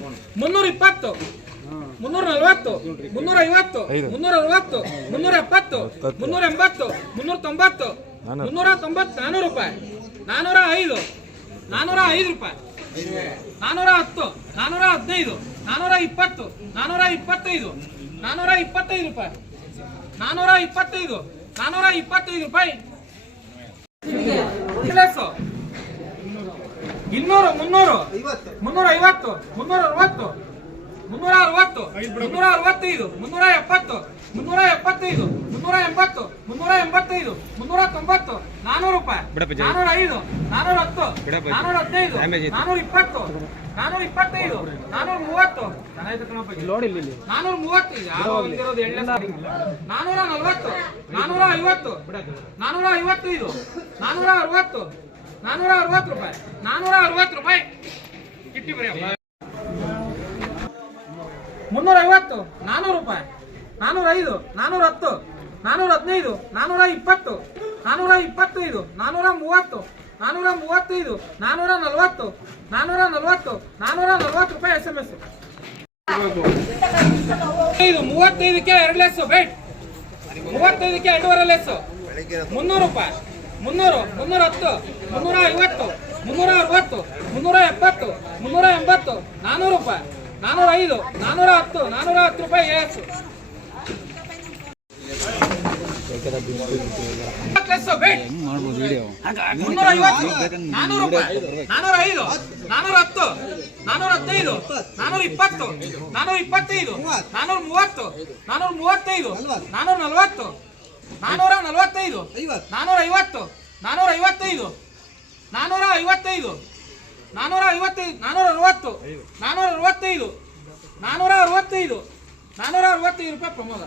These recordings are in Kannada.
ನಲವತ್ತು ಮುನ್ನೂರ ನಲವತ್ತು ಮುನ್ನೂರ ಐವತ್ತು ಮುನ್ನೂರ ಅರವತ್ತು ಮುನ್ನೂರ ಎಪ್ಪತ್ತು ಮುನ್ನೂರ ಎಂಬತ್ತು ಮುನ್ನೂರ ತೊಂಬತ್ತು ಮುನ್ನೂರ ತೊಂಬತ್ತು ನಾನೂರು ರೂಪಾಯಿ ನಾನೂರ ಐದು ನಾನೂರ ಐದು ರೂಪಾಯಿ ನಾನೂರ ಹತ್ತು ನಾನೂರ ಹದಿನೈದು ನಾನೂರ ಇಪ್ಪತ್ತು ನಾನೂರ ಇಪ್ಪತ್ತೈದು ನಾನೂರ ಇಪ್ಪತ್ತೈದು ರೂಪಾಯಿ. ನಾನೂರ ಇಪ್ಪತ್ತೈದು ನಾನೂರ ಇಪ್ಪತ್ತೈದು ರೂಪಾಯಿ. ಇನ್ನೂರು ಮುನ್ನೂರು. ಮುನ್ನೂರ ಐವತ್ತು ಮುನ್ನೂರ ಅರವತ್ತು ಮುನ್ನೂರ ಅರವತ್ತು ಮುನ್ನೂರ ಅರವತ್ತೈದು ಮುನ್ನೂರ ಎಪ್ಪತ್ತು ಮುನ್ನೂರ ಎಪ್ಪತ್ತೈದು ಮುನ್ನೂರ ಎಂಬತ್ತು ಮುನ್ನೂರ ಎಂಬತ್ತೈದು ಮುನ್ನೂರ ತೊಂಬತ್ತು ನಾನೂರು ರೂಪಾಯಿ. ನಾನೂರ ಐದು ನಾನೂರ ಹತ್ತು ನಾನೂರ ಹದಿನೈದು ನಾನೂರ ಇಪ್ಪತ್ತು ನಾನೂರ ಇಪ್ಪತ್ತೈದು ನಾನೂರ ಮೂವತ್ತು. ನಾನೂರ ಮೂವತ್ತು. ನಾನೂರ ನಲವತ್ತು ನಾನೂರ ಐವತ್ತು ನಾನೂರ ಐವತ್ತೈದು ನಾನೂರ ಅರವತ್ತು ನಾನೂರ ಅರವತ್ತು ರೂಪಾಯಿ. ನಾನೂರ ಅರವತ್ತು ರೂಪಾಯಿ ಬರೀ ಮುನ್ನೂರ ಐವತ್ತು ನಾನೂರು ರೂಪಾಯಿ ನಾನೂರ ಐದು ನಾನೂರ ಹತ್ತು ನಾನೂರ ಹದಿನೈದು ನಾನೂರ ಇಪ್ಪತ್ತು ನಾನೂರ ಇಪ್ಪತ್ತೈದು ನಾನೂರ ಮೂವತ್ತು ನಾನೂರ ಮೂವತ್ತೈದು ನಾನೂರ ನಲವತ್ತು ನಾನೂರ ನಲವತ್ತು ನಾನೂರ ನಲವತ್ತು ರೂಪಾಯಿ ಎಸ್ ಎಂ ಎಸ್ ಮೂವತ್ತೈದಕ್ಕೆ ಎರಡು ಲೆಸ್ಸು ಬೇಟ್ ಮೂವತ್ತೈದಕ್ಕೆ ಎರಡೂವರೆ ಲೆಸ್ಸು. ಮುನ್ನೂರು ರೂಪಾಯಿ. ಮುನ್ನೂರು, ಮುನ್ನೂರ ಹತ್ತು, ಮುನ್ನೂರ ಐವತ್ತು, ಮುನ್ನೂರ ಅರವತ್ತು, ಮುನ್ನೂರ ಎಪ್ಪತ್ತು, ಮುನ್ನೂರ ಎಂಬತ್ತು ನಾನ್ನೂರು ರೂಪಾಯಿ, ನಾನೂರ ಐದು ನಾನ್ನೂರ ಹತ್ತು ನಾನ್ನೂರ ಹತ್ತು ರೂಪಾಯಿ ಎಸ್. ಮುನ್ನೂರ ಐವತ್ತು ಐದು ನಾನ್ನೂರ ಹತ್ತು ನಾನ್ನೂರ ಹತ್ತೈದು ಇಪ್ಪತ್ತು ಇಪ್ಪತ್ತೈದು ಮೂವತ್ತು ನಾನ್ನೂರ ಮೂವತ್ತೈದು ನಲವತ್ತು ನಾನೂರ ನಲವತ್ತೈದು ನಾನೂರ ಐವತ್ತು. ನಾನೂರ ಐವತ್ತೈದು ನಾನೂರ ಐವತ್ತೈದು ನಾನೂರ ಐವತ್ತೈದು ನಾನೂರ ಅರವತ್ತು ನಾನೂರ ಅರವತ್ತೈದು ನಾನೂರ ಅರವತ್ತೈದು ನಾನೂರ ಅರವತ್ತೈದು ರೂಪಾಯಿ ಪ್ರಮೋದ.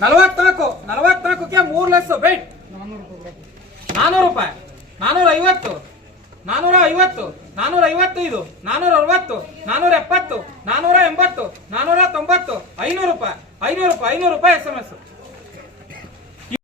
ನಲವತ್ನಾಲ್ಕು. ನಲವತ್ನಾಲ್ಕಕ್ಕೆ ಮೂರು ಲಕ್ಷ ಬೇಟ್ ನಾನೂರು ರೂಪಾಯಿ. ನಾನೂರ ಐವತ್ತು ನಾನೂರ ಐವತ್ತು ನಾನೂರ ಐವತ್ತೈದು ನಾನೂರ ಅರವತ್ತು ನಾನೂರ ಎಪ್ಪತ್ತು ನಾನೂರ ಎಂಬತ್ತು ನಾನೂರ ತೊಂಬತ್ತು ಐನೂರು ರೂಪಾಯಿ. ಐನೂರು ರೂಪಾಯಿ. ಐನೂರು ರೂಪಾಯಿ ಎಸ್ ಎಂ ಎಸ್